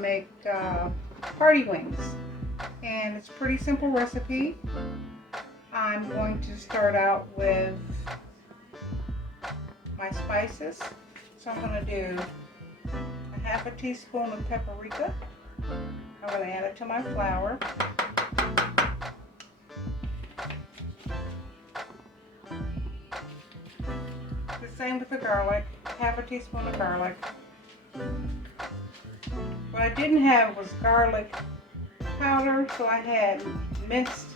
make party wings. And it's a pretty simple recipe. I'm going to start out with my spices. So I'm going to do a half a teaspoon of paprika. I'm going to add it to my flour. The same with the garlic, half a teaspoon of garlic. What I didn't have was garlic powder, so I had minced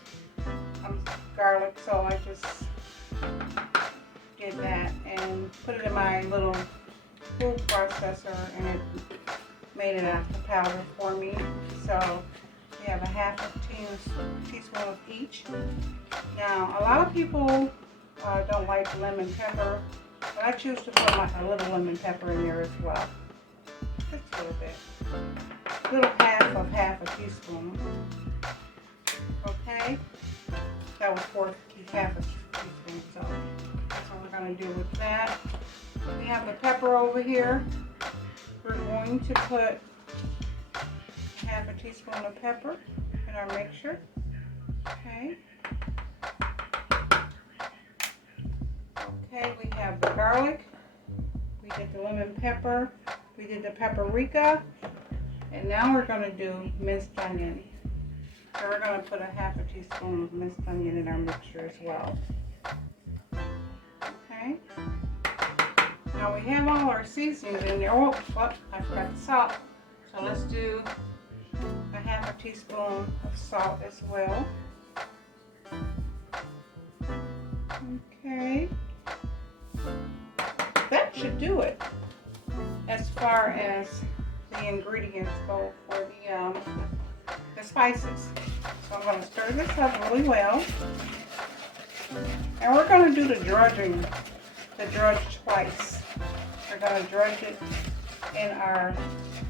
garlic, so I just did that and put it in my little food processor, and it made it out to powder for me. So we have a half a teaspoon of each. Now, a lot of people don't like lemon pepper, but I choose to put a little lemon pepper in there as well. Just a little bit. A little half a teaspoon. Okay? That was half a teaspoon, so that's what we're going to do with that. We have the pepper over here. We're going to put half a teaspoon of pepper in our mixture. Okay. Okay, we have the garlic. We did the lemon pepper. We did the paprika. And now we're going to do minced onion. So we're going to put a half a teaspoon of minced onion in our mixture as well. Okay. Now we have all our seasonings in there. Oh, I forgot the salt. So let's do a half a teaspoon of salt as well. Okay. That should do it as far as the ingredients go for the spices. So I'm going to stir this up really well. And we're going to do the drudge twice. We're going to drudge it in our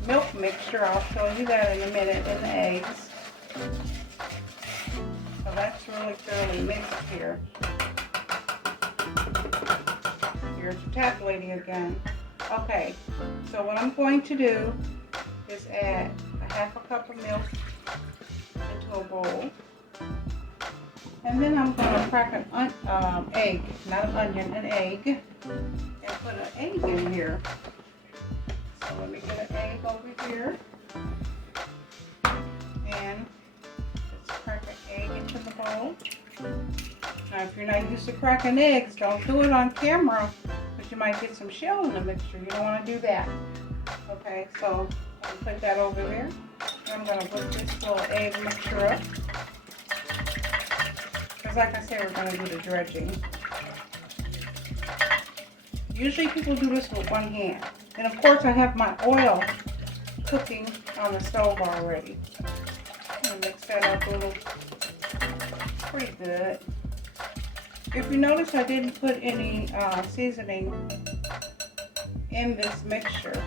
milk mixture. I'll show you that in a minute, in the eggs. So that's really thoroughly mixed here. Here's the tap lady again. Okay, so what I'm going to do is add a half a cup of milk into a bowl. And then I'm going to crack an egg, not an onion, an egg, and put an egg in here. So let me get an egg over here. And let's crack an egg into the bowl. Now, if you're not used to cracking eggs, don't do it on camera, because you might get some shell in the mixture. You don't want to do that. Okay, so I'll put that over there. I'm going to put this little egg mixture up. Because like I said, we're going to do the dredging. Usually people do this with one hand. And of course I have my oil cooking on the stove already. I'm going to mix that up a little. Pretty good. If you notice, I didn't put any seasoning in this mixture,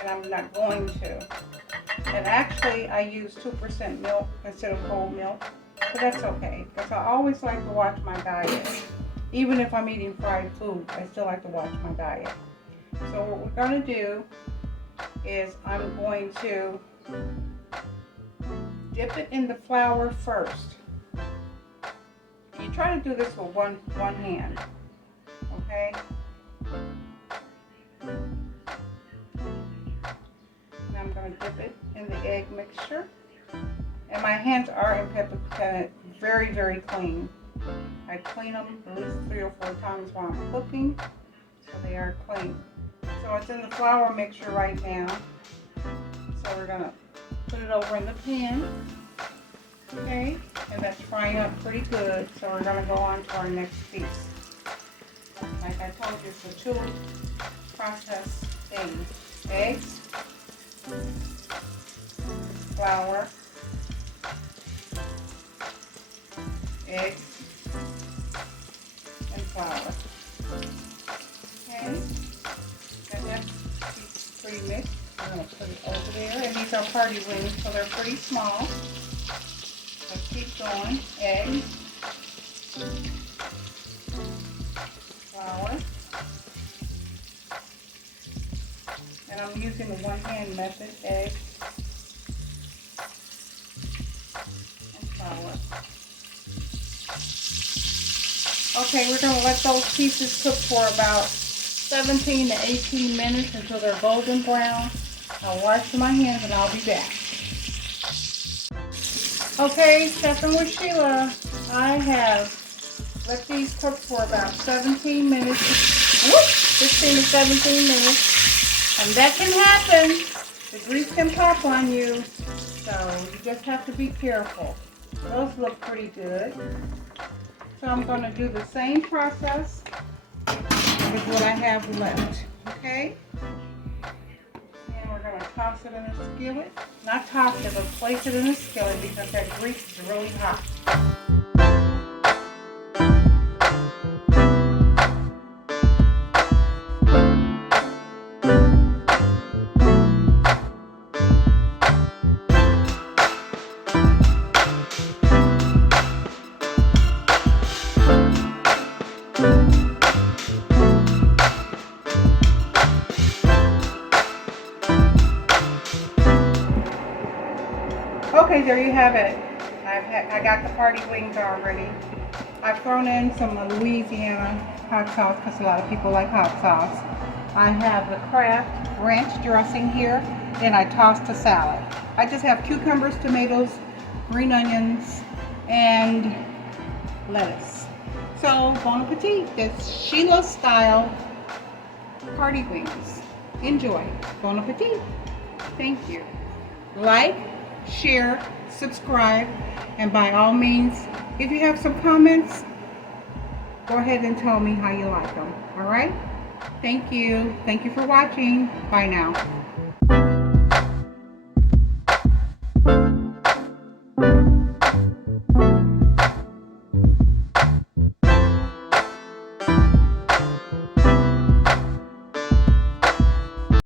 and I'm not going to. And actually, I use 2% milk instead of whole milk, but that's okay, because I always like to watch my diet. Even if I'm eating fried food, I still like to watch my diet. So what we're going to do is I'm going to dip it in the flour first. You try to do this with one hand, okay? Now I'm going to dip it in the egg mixture. And my hands are in paprika, very, very clean. I clean them at least 3 or 4 times while I'm cooking, so they are clean. So it's in the flour mixture right now. So we're going to put it over in the pan. Okay, and that's frying up pretty good, so we're going to go on to our next piece. Like I told you, it's a 2-process thing. Eggs, flour, eggs, and flour. Okay, and that's pretty mixed. I'm going to put it over there, and these are party wings, so they're pretty small. Let's keep going. Egg, flour, and I'm using the one-hand method. Egg, Okay, we're going to let those pieces cook for about 17 to 18 minutes until they're golden brown. I'll wash my hands and I'll be back. Okay, Stepping with Sheila, I have let these cook for about 17 minutes, 15 to 17 minutes, and that can happen. The grease can pop on you, so you just have to be careful. Those look pretty good. So I'm going to do the same process with what I have left, okay? And we're going to toss it in a skillet. Not toss it, but place it in a skillet because that grease is really hot. Okay, there you have it. I got the party wings already. I've thrown in some Louisiana hot sauce because a lot of people like hot sauce. I have the Kraft ranch dressing here, and I tossed a salad. I just have cucumbers, tomatoes, green onions, and lettuce. So, bon appetit. That's Sheila style party wings. Enjoy. Bon appetit. Thank you. Like, share, subscribe, and by all means, if you have some comments, go ahead and tell me how you like them. All right? Thank you. Thank you for watching. Bye now.